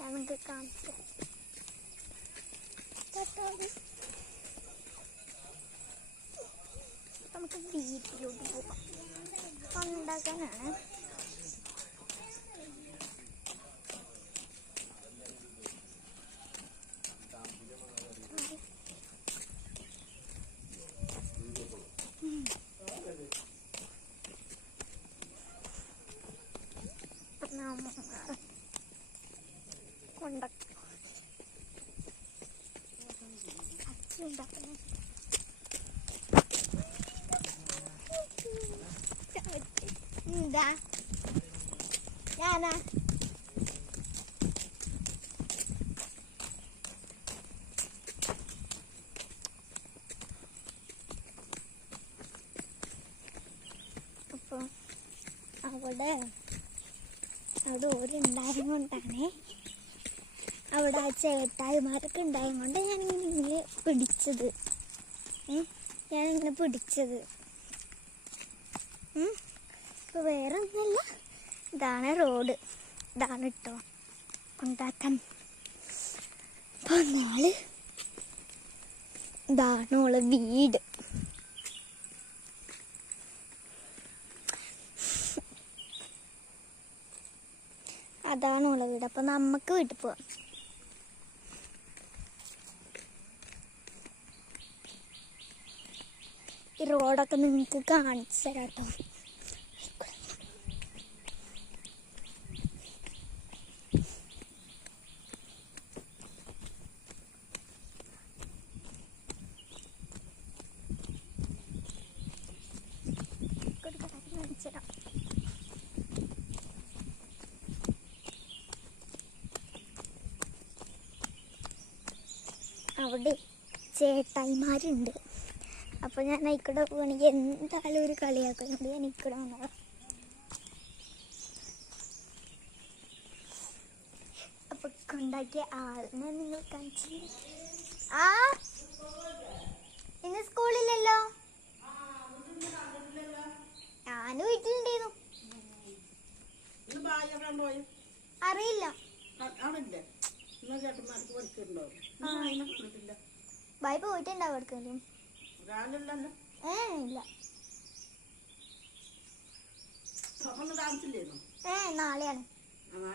നമുക്ക് കാണിച്ചു നമുക്ക് വീട്ടിലോട്ട് പോകാം. ഉണ്ടാക്കാനാണ് എന്താ ഞാനാ അപ്പോൾ അവിടെ ഓരുണ്ടായത് കൊണ്ടാണ്, അവിടെ ആ ചേട്ടായിമാരൊക്കെ ഉണ്ടായത് കൊണ്ട് ഞാനിങ്ങനെ പിടിച്ചത്. ഇപ്പോൾ വേറെ ഒന്നുമല്ല, ഇതാണ് റോഡ്, ഇതാണ് കേട്ടോ ഉണ്ടാക്കാൻ. അപ്പോൾ നാളെ ഇതാണ് ഓളെ വീട്. അതാണ് ഓളെ വീട്. അപ്പം നമുക്ക് വീട്ടിൽ പോവാം. ഈ റോഡൊക്കെ നിങ്ങൾക്ക് കാണിച്ചു തരാം കേട്ടോ. അവിടെ ചേട്ടായിമാരുണ്ട്. അപ്പോൾ ഞാൻ അതിക്കൂടെ പോവുകയാണെങ്കിൽ എന്തായാലും ഒരു കളിയാക്കുന്നുണ്ട്. ഞാൻ ഇക്കൂടെ വന്നതാണ്. അപ്പോൾ കൊണ്ടാക്കിയ ആളിനെ നിങ്ങൾ കാണിച്ചു. ഇന്ന് സ്കൂളിലല്ലോ, ഞാൻ വീട്ടിലുണ്ടായിരുന്നു. അറിയില്ല, ബായ് പോയിട്ടുണ്ടാവും എടുക്കലും. ഇല്ല, നാളെയാണ്.